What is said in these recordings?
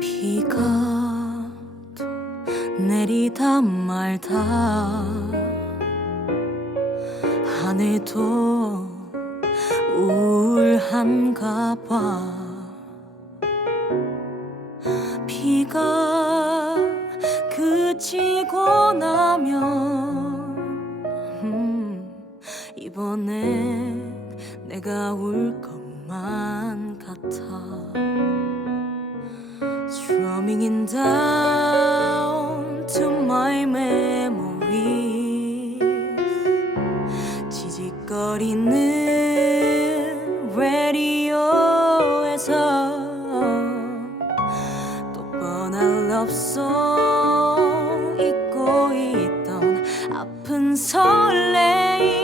비가 또 내리다 말다. 하늘도 우울한가 봐. 비가 그치고 나면 음, 이번엔 내가 울 것만 같아 In down to my memories. 지직거리는 라디오에서 또 뻔한 러브송 잊고 있던 아픈 설레임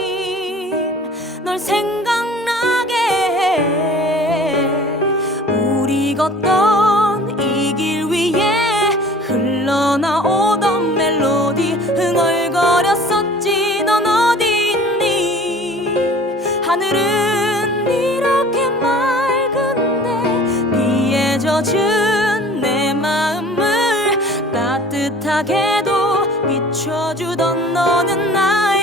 널 생각나게 해. 우리 걷던 하늘은 이렇게 맑은데 비에 젖은 내 마음을 따뜻하게도 비춰주던 너는 나